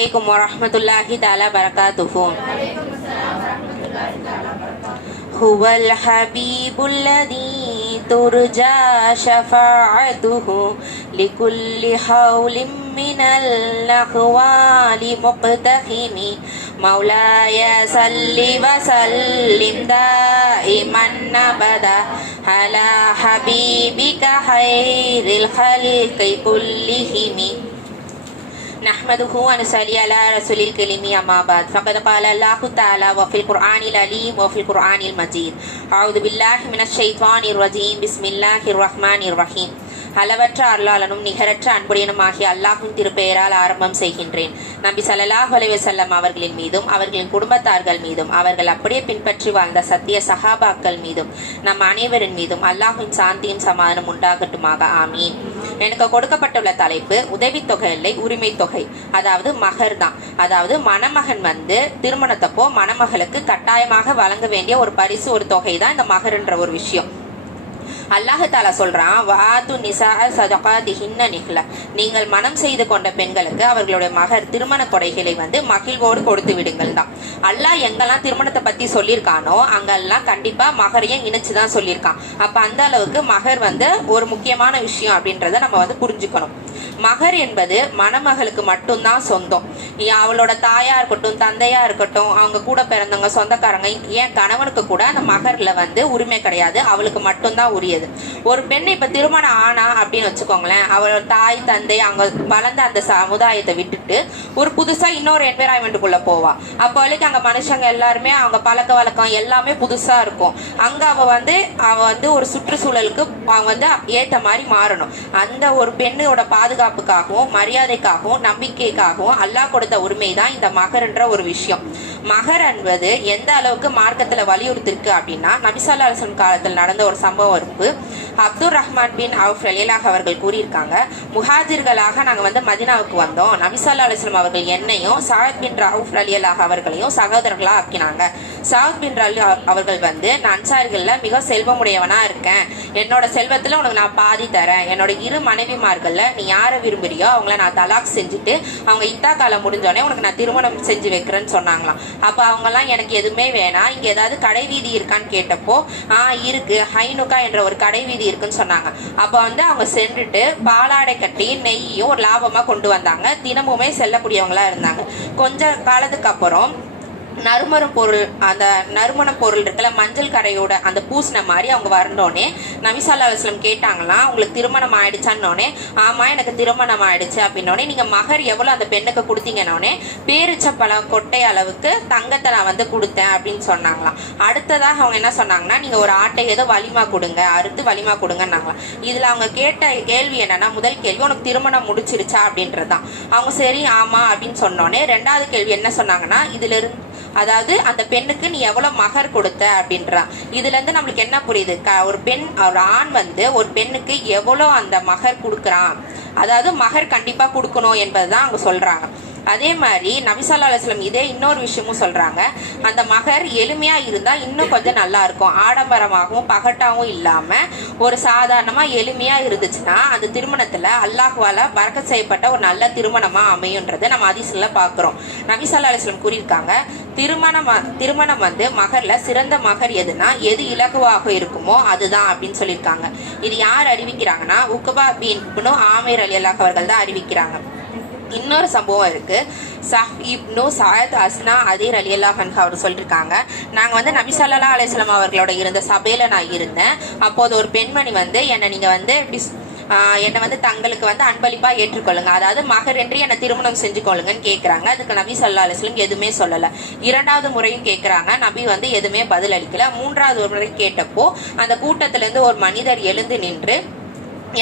عليكم ورحمة الله تعالى وبركاته. هو الحبيب الذي ترجى شفاعته لكل حول من الأقوال مقتحم. مولاي صل وسلم دائما أبدا على حبيبك خير الخلق كلهم. نحمده ونصلي على رسول الكريم أما بعد. فقد قال الله تعالى وفي القرآن العليم وفي القرآن المجيد. أعوذ بالله من الشيطان الرجيم. بسم الله الرحمن الرحيم. அளவற்ற அருளாளனும் நிகரற்ற அன்புடையனும் ஆகிய அல்லாஹின் திருப்பெயரால் ஆரம்பம் செய்கின்றேன். நபி சல்லாஹ் அலைஹி அவர்களின் மீதும் அவர்களின் குடும்பத்தார்கள் மீதும் அவர்கள் அப்படியே பின்பற்றி வாழ்ந்த சத்திய சஹாபாக்கள் மீதும் நம் அனைவரின் மீதும் அல்லாஹின் சாந்தியும் சமாதானம் உண்டாகட்டுமாக. ஆமீன். எனக்கு கொடுக்கப்பட்டுள்ள தலைப்பு உதவித்தொகை இல்லை உரிமை தொகை. அதாவது மகர் தான். அதாவது மணமகன் வந்து திருமணத்தப்போ மணமகளுக்கு கட்டாயமாக வழங்க வேண்டிய ஒரு பரிசு ஒரு தொகை தான் இந்த மகர்ன்ற ஒரு விஷயம். அல்லாஹ் தாலா சொல்றான் வாது நிசா சதகாதிஹின்ன நிஹ்ல. நீங்கள் மனம் செய்து கொண்ட பெண்களுக்கு அவர்களுடைய மகர் திருமண கொடைகளை வந்து மகிழ்வோடு கொடுத்து விடுங்கள் தான். அல்லாஹ் எங்கெல்லாம் திருமணத்தை பத்தி சொல்லியிருக்கானோ அங்கெல்லாம் கண்டிப்பா மகரையும் இணைச்சு தான் சொல்லியிருக்கான். அப்ப அந்த அளவுக்கு மகர் வந்து ஒரு முக்கியமான விஷயம் அப்படின்றத நம்ம வந்து புரிஞ்சுக்கணும். மகர் என்பது மணமகளுக்கு மட்டும்தான் சொந்தம். ஏன் அவளோட தாயா இருக்கட்டும் தந்தையா இருக்கட்டும் அவங்க கூட பிறந்தவங்க சொந்தக்காரங்க ஏன் கணவனுக்கு கூட அந்த மகர்ல வந்து உரிமை கிடையாது. அவளுக்கு மட்டும்தான் உரியது. ஒரு பெண் இப்ப திருமணம் ஆனா அப்படின்னு வச்சுக்கோங்களேன் அவளோட தாய் தந்தை அவங்க வளர்ந்த அந்த சமுதாயத்தை விட்டுட்டு ஒரு புதுசா இன்னொரு என்விரான்மெண்ட்டுக்குள்ள போவா. அப்போ வரைக்கும் அங்க மனுஷங்க எல்லாருமே அவங்க பழக்க வழக்கம் எல்லாமே புதுசா இருக்கும். அங்க அவ வந்து அவ வந்து ஒரு சுற்றுச்சூழலுக்கு அவங்க வந்து ஏத்த மாதிரி மாறணும். அந்த ஒரு பெண்ணோட பாதுகாப்புக்காகவும் மரியாதைக்காகவும் நம்பிக்கைக்காகவும் அல்லாஹ் கொடுத்த உரிமை தான் இந்த மகர்ன்ற ஒரு விஷயம். மகர் என்பது எந்த அளவுக்கு மார்க்கத்தில் வலியுறுத்திருக்கு அப்படின்னா நபிசல்லா அலுவலம் காலத்தில் நடந்த ஒரு சம்பவம் இருக்கு. அப்துல் ரஹ்மான் பின் அவுஃப் ரலியலாக அவர்கள் கூறியிருக்காங்க முஹாஜிர்களாக நாங்கள் வந்து மதினாவுக்கு வந்தோம். நபிசல்லா அலுவலம் அவர்கள் என்னையும் சாத் பின் ரவுஃப் ரலியலாக அவர்களையும் சகோதரர்களாக ஆக்கினாங்க. சாத் பின் ரலி அவர்கள் வந்து நான் அன்சாரிகளில் மிக செல்வமுடையவனாக இருக்கேன். என்னோட செல்வத்தில் உனக்கு நான் பாதி தரேன். என்னோட இரு மனைவிமார்களில் நீ யாரை விரும்புறியோ அவங்கள நான் தலாக் செஞ்சுட்டு அவங்க இத்தா காலம் முடிஞ்சோடனே உனக்கு நான் திருமணம் செஞ்சு வைக்கிறேன்னு சொன்னாங்களாம். அப்போ அவங்கெல்லாம் எனக்கு எதுவுமே வேணாம். இங்க ஏதாவது கடை வீதி இருக்கான்னு கேட்டப்போ ஆ இருக்கு. ஹைனுக்கா என்ற ஒரு கடை வீதி இருக்குன்னு சொன்னாங்க. அப்போ வந்து அவங்க சென்றுட்டு பாலாடை கட்டி நெய்யும் ஒரு லாபமா கொண்டு வந்தாங்க. தினமுமே செல்லக்கூடியவங்களா இருந்தாங்க. கொஞ்ச காலத்துக்கு அப்புறம் நறுமணம் பொருள் அந்த நறுமண பொருள் இருக்குல்ல மஞ்சள் கரையோட அந்த பூசின மாதிரி அவங்க வரணுன்னே நபிசல்லா அலுவலம் கேட்டாங்களாம் உங்களுக்கு திருமணம் ஆயிடுச்சான்னொடனே ஆமா எனக்கு திருமணம் ஆயிடுச்சு அப்படின்னோடனே நீங்க மகர் எவ்வளவு அந்த பெண்ணுக்கு கொடுத்தீங்கன்னொடனே பேரிச்சப்பழம் கொட்டை அளவுக்கு தங்கத்தை நான் வந்து கொடுத்தேன் அப்படின்னு சொன்னாங்களாம். அடுத்ததாக அவங்க என்ன சொன்னாங்கன்னா நீங்க ஒரு ஆட்டை ஏதோ வலிமா கொடுங்க அறுத்து வலிமா கொடுங்கன்னாங்களாம். இதுல அவங்க கேட்ட கேள்வி என்னன்னா முதல் கேள்வி உனக்கு திருமணம் முடிச்சிருச்சா? அப்படின்றதுதான். அவங்க சரி ஆமா அப்படின்னு சொன்னோடனே ரெண்டாவது கேள்வி என்ன சொன்னாங்கன்னா இதுல இருந்து அதாவது அந்த பெண்ணுக்கு நீ எவ்வளவு மகர் கொடுத்த அப்படின்றான். இதுல இருந்து நம்மளுக்கு என்ன புரியுது? க- ஒரு பெண் ஒரு ஆண் வந்து ஒரு பெண்ணுக்கு எவ்வளவு அந்த மகர் கொடுக்கறான். அதாவது மகர் கண்டிப்பா கொடுக்கணும் என்பதுதான் அவங்க சொல்றாங்க. அதே மாதிரி நபிசல்லா அலுவலம் இதே இன்னொரு விஷயமும் சொல்றாங்க. அந்த மகர் எளிமையா இருந்தா இன்னும் கொஞ்சம் நல்லா இருக்கும். ஆடம்பரமாகவும் பகட்டாவும் இல்லாம ஒரு சாதாரணமா எளிமையா இருந்துச்சுன்னா அந்த திருமணத்துல அல்லாஹ்வால பறக்க செய்யப்பட்ட ஒரு நல்ல திருமணமா அமையுன்றதை நம்ம அதிசல பாக்குறோம். நபிசல்லா அலுவலம் கூறியிருக்காங்க திருமணம் திருமணம் வந்து மகர்ல சிறந்த மகர் எதுனா எது இலகுவாக இருக்குமோ அதுதான் அப்படின்னு சொல்லியிருக்காங்க. இது யார் அறிவிக்கிறாங்கன்னா உக்கபா பின் ஆமீர் அலி அல்லாஹ் அவர்கள் தான் அறிவிக்கிறாங்க. இன்னொரு சம்பவம் இருக்கு. சஹ் இப்னு சாயத் அஸ்னா அதீர் அலி அல்லாஹ் அவர் சொல்லியிருக்காங்க நாங்கள் வந்து நபி ஸல்லல்லாஹு அலைஹி அவர்களோட இருந்த சபையில் நான் இருந்தேன். அப்போது ஒரு பெண்மணி வந்து என்னை நீங்கள் வந்து இப்படி என்னை வந்து தங்களுக்கு வந்து அன்பளிப்பாக ஏற்றுக்கொள்ளுங்க. அதாவது மகர் என்று என்னை திருமணம் செஞ்சு கொள்ளுங்கன்னு கேட்குறாங்க அதுக்கு நபி சொல்லா அலிஸ்லம் எதுவுமே சொல்லலை. இரண்டாவது முறையும் கேட்குறாங்க நபி வந்து எதுவுமே பதில் அளிக்கல மூன்றாவது ஒரு முறை கேட்டப்போ அந்த கூட்டத்திலேருந்து ஒரு மனிதர் எழுந்து நின்று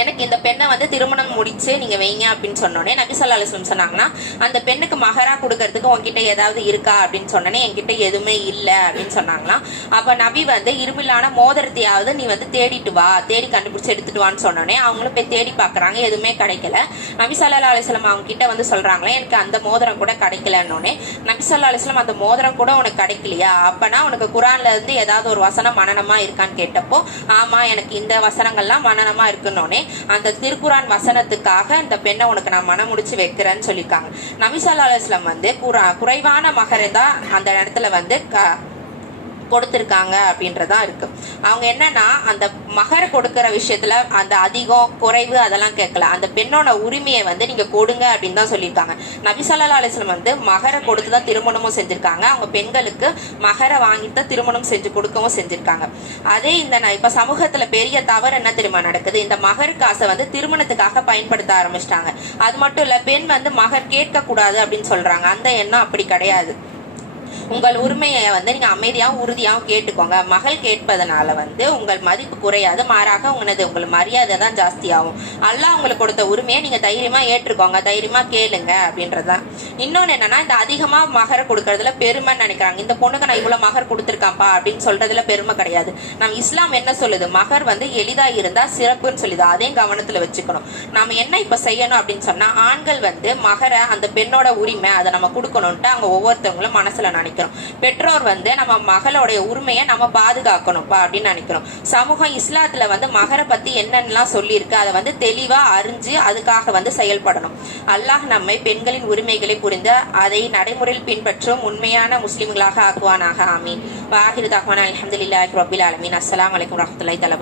எனக்கு இந்த பெண்ணை வந்து திருமணம் முடிச்சு நீங்க வைங்க அப்படின்னு சொன்னோடனே நபிசல்லா ஸல்லல்லாஹு சொன்னாங்கன்னா அந்த பெண்ணுக்கு மகரா கொடுக்கறதுக்கு உங்ககிட்ட ஏதாவது இருக்கா அப்படின்னு சொன்னோடனே என்கிட்ட எதுவுமே இல்லை அப்படின்னு சொன்னாங்களாம் அப்ப நபி வந்து இருமிலான மோதிரத்தையாவது நீ வந்து தேடிட்டு வா தேடி கண்டுபிடிச்சு எடுத்துட்டு வான்னு சொன்னோடனே அவங்களும் போய் தேடி பாக்குறாங்க எதுவுமே கிடைக்கல. நபிசல்லா ஸல்லல்லாஹு அவங்க கிட்ட வந்து சொல்றாங்களே எனக்கு அந்த மோதிரம் கூட கிடைக்கலன்னொடனே நபிசல்லா ஸல்லல்லாஹு அந்த மோதிரம் கூட உனக்கு கிடைக்கலையா? அப்பனா உனக்கு குரான்ல இருந்து ஏதாவது ஒரு வசனம் மனநமா இருக்கான்னு கேட்டப்போ ஆமா எனக்கு இந்த வசனங்கள்லாம் மனநமா இருக்குன்னொடனே உடனே அந்த திருக்குரான் வசனத்துக்காக இந்த பெண்ணை உனக்கு நான் மனம் முடிச்சு வைக்கிறேன்னு சொல்லியிருக்காங்க. நபிசல்லா அலுவலம் வந்து குறைவான மகரை தான் அந்த இடத்துல வந்து க கொடுத்துருக்காங்க அப்படின்றதா இருக்கு. அவங்க என்னன்னா அந்த மகர் கொடுக்குற விஷயத்துல அந்த அதிகம் குறைவு அதெல்லாம் கேட்கல. அந்த பெண்ணோட உரிமையை வந்து நீங்க கொடுங்க அப்படின்னு தான் சொல்லியிருக்காங்க. நபிசல்லா அலிஸ்லம் வந்து மகரை கொடுத்து தான் திருமணமும் செஞ்சிருக்காங்க. அவங்க பெண்களுக்கு மகரை வாங்கி தான் திருமணம் செஞ்சு கொடுக்கவும் செஞ்சிருக்காங்க. அதே இந்த ந- இப்ப சமூகத்துல பெரிய தவறு என்ன தெரியுமா நடக்குது? இந்த மகர் காசை வந்து திருமணத்துக்காக பயன்படுத்த ஆரம்பிச்சிட்டாங்க. அது மட்டும் இல்ல பெண் வந்து மகர் கேட்க கூடாது அப்படின்னு சொல்றாங்க. அந்த எண்ணம் அப்படி கிடையாது. உங்கள் உரிமையை வந்து நீங்க அமைதியாகவும் உறுதியாகவும் கேட்டுக்கோங்க. மகள் கேட்பதனால வந்து உங்கள் மதிப்பு குறையாது. மாறாக உங்களது உங்கள் மரியாதை தான் ஜாஸ்தியாகும். அல்லாஹ் உங்களுக்கு கொடுத்த உரிமையை நீங்க தைரியமா ஏற்றுக்கோங்க. தைரியமா கேளுங்க அப்படின்றதுதான் இன்னொன்று என்னன்னா இந்த அதிகமா மகர கொடுக்கறதுல பெருமைன்னு நினைக்கிறாங்க. இந்த பொண்ணுக்கு நான் இவ்வளவு மகர் கொடுத்துருக்காப்பா அப்படின்னு சொல்றதுல பெருமை கிடையாது. நம்ம இஸ்லாம் என்ன சொல்லுது? மகர் வந்து எளிதா இருந்தா சிறப்புன்னு சொல்லுது. அதையும் கவனத்துல வச்சுக்கணும். நாம என்ன இப்ப செய்யணும் அப்படின்னு சொன்னா ஆண்கள் வந்து மகர அந்த பெண்ணோட உரிமை அதை நம்ம கொடுக்கணும்ட்டு அவங்க ஒவ்வொருத்தவங்களும் மனசுல நினைக்கிறோம் பெற்றோர் வந்து நம்ம மகளோடைய உரிமையை நம்ம பாதுகாக்கணும்ப்பா அப்படின்னு நினைக்கிறோம். சமூகம் இஸ்லாத்துல வந்து மகரை பத்தி என்னென்னலாம் சொல்லியிருக்கு அதை வந்து தெளிவா அறிஞ்சு அதுக்காக வந்து செயல்படணும். அல்லாஹ் நம்மை பெண்களின் உரிமைகளை புரிந்து அதை நடைமுறையில் பின்பற்றும் உண்மையான முஸ்லிம்களாக ஆக்குவானாக. ஆமீன். வாஹிர் தஹ்வான் அலமதுல்லாஹ் ரபில் ஆலமீன். அஸ்லாம் வலைக்கம் வரஹ்மத்துல்லாஹி தஆலா